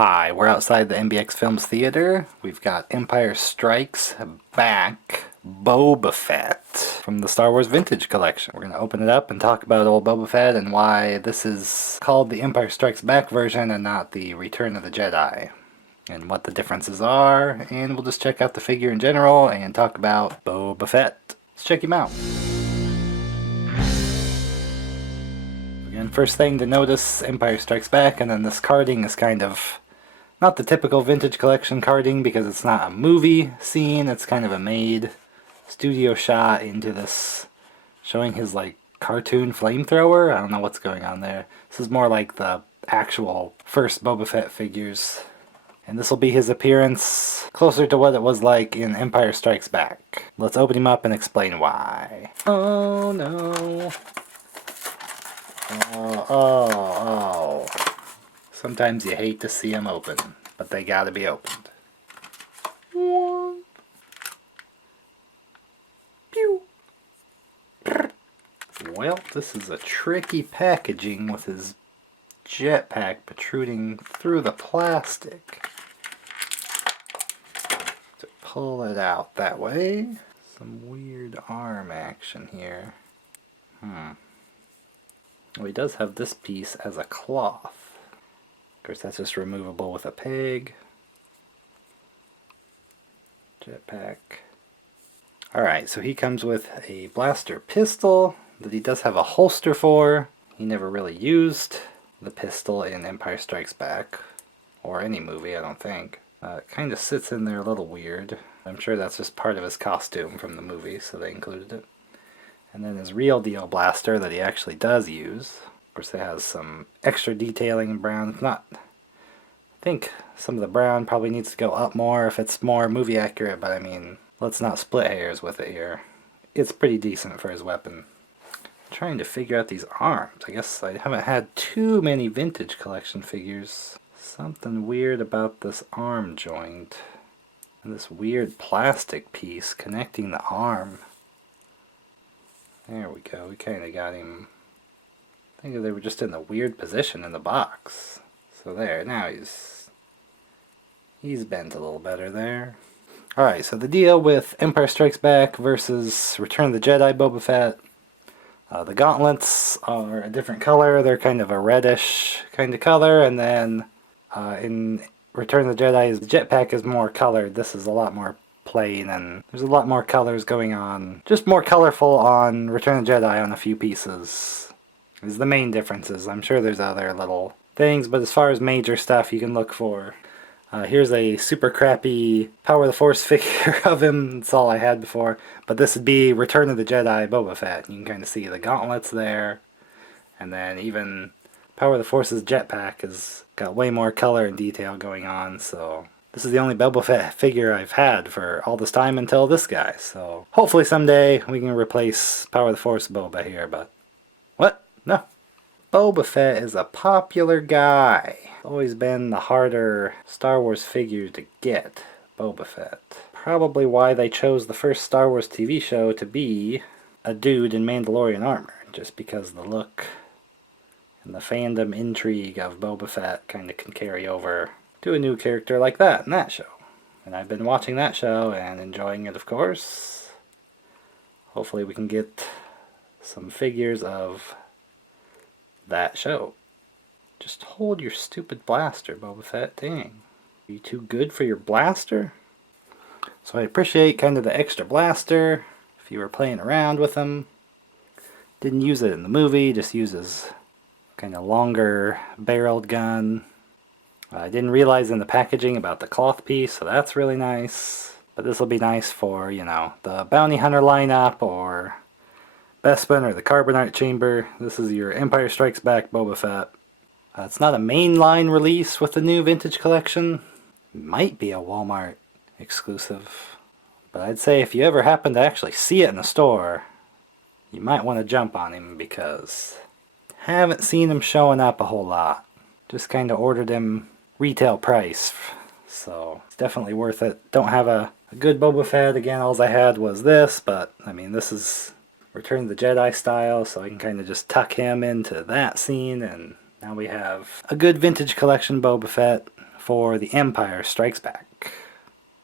Hi, we're outside the MBX Films Theater. We've got Empire Strikes Back Boba Fett from the Star Wars Vintage Collection. We're going to open it up and talk about old Boba Fett and why this is called the Empire Strikes Back version and not the Return of the Jedi. And what the differences are, and we'll just check out the figure in general and talk about Boba Fett. Let's check him out. Again, first thing to notice, Empire Strikes Back, and then this carding is kind of not the typical vintage collection carding because it's not a movie scene, it's kind of a made studio shot into this, showing his like cartoon flamethrower. I don't know what's going on there. This is more like the actual first Boba Fett figures. And this will be his appearance closer to what it was like in Empire Strikes Back. Let's open him up and explain why. Oh no. Oh. Sometimes you hate to see them open, but they gotta be opened. Pew. Well, this is a tricky packaging with his jetpack protruding through the plastic. To pull it out that way. Some weird arm action here. Well, he does have this piece as a cloth. Of course, that's just removable with a peg. Jetpack. Alright, so he comes with a blaster pistol that he does have a holster for. He never really used the pistol in Empire Strikes Back, or any movie, I don't think. It kind of sits in there a little weird. I'm sure that's just part of his costume from the movie, so they included it. And then his real deal blaster that he actually does use. Of course, it has some extra detailing in brown. It's not, I think some of the brown probably needs to go up more if it's more movie accurate, but I mean, let's not split hairs with it here. It's pretty decent for his weapon. Trying to figure out these arms. I guess I haven't had too many vintage collection figures. Something weird about this arm joint. And this weird plastic piece connecting the arm. There we go. We kind of got him. I think they were just in the weird position in the box. So there. Now he's bent a little better there. Alright, so the deal with Empire Strikes Back versus Return of the Jedi Boba Fett. The gauntlets are a different color. They're kind of a reddish kind of color. And then in Return of the Jedi, the jetpack is more colored. This is a lot more plain, and there's a lot more colors going on. Just more colorful on Return of the Jedi on a few pieces is the main differences. I'm sure there's other little things, but as far as major stuff you can look for. Here's a super crappy Power of the Force figure of him. That's all I had before. But this would be Return of the Jedi Boba Fett. You can kind of see the gauntlets there. And then even Power of the Force's jetpack has got way more color and detail going on. So this is the only Boba Fett figure I've had for all this time until this guy. So hopefully someday we can replace Power of the Force Boba here. But what? No. Boba Fett is a popular guy. Always been the harder Star Wars figure to get, Boba Fett. Probably why they chose the first Star Wars TV show to be a dude in Mandalorian armor. Just because the look and the fandom intrigue of Boba Fett kind of can carry over to a new character like that in that show. And I've been watching that show and enjoying it, of course. Hopefully we can get some figures of that show. Just hold your stupid blaster, Boba Fett. Dang. Are you too good for your blaster? So I appreciate kind of the extra blaster if you were playing around with them. Didn't use it in the movie, just uses kind of longer barreled gun. I didn't realize in the packaging about the cloth piece, so that's really nice. But this will be nice for, you know, the Bounty Hunter lineup or Bespin or the Carbonite Chamber. This is your Empire Strikes Back Boba Fett. It's not a mainline release with the new vintage collection. Might be a Walmart exclusive. But I'd say if you ever happen to actually see it in the store, you might want to jump on him because haven't seen him showing up a whole lot. Just kind of ordered him retail price. So it's definitely worth it. Don't have a good Boba Fett. Again, all I had was this, but I mean this is Return of the Jedi style, so I can kind of just tuck him into that scene, and now we have a good vintage collection Boba Fett for The Empire Strikes Back.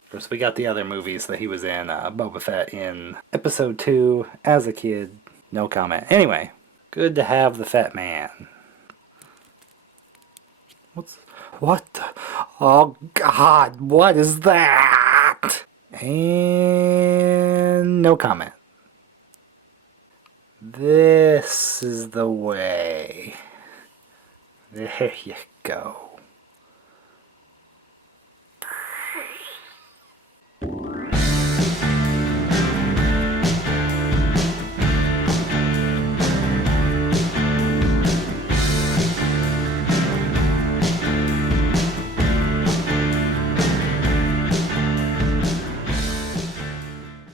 Of course, we got the other movies that he was in. Boba Fett in Episode 2 as a kid. No comment. Anyway, good to have the Fett Man. What the? Oh God, what is that? And no comment. This is the way. There you go.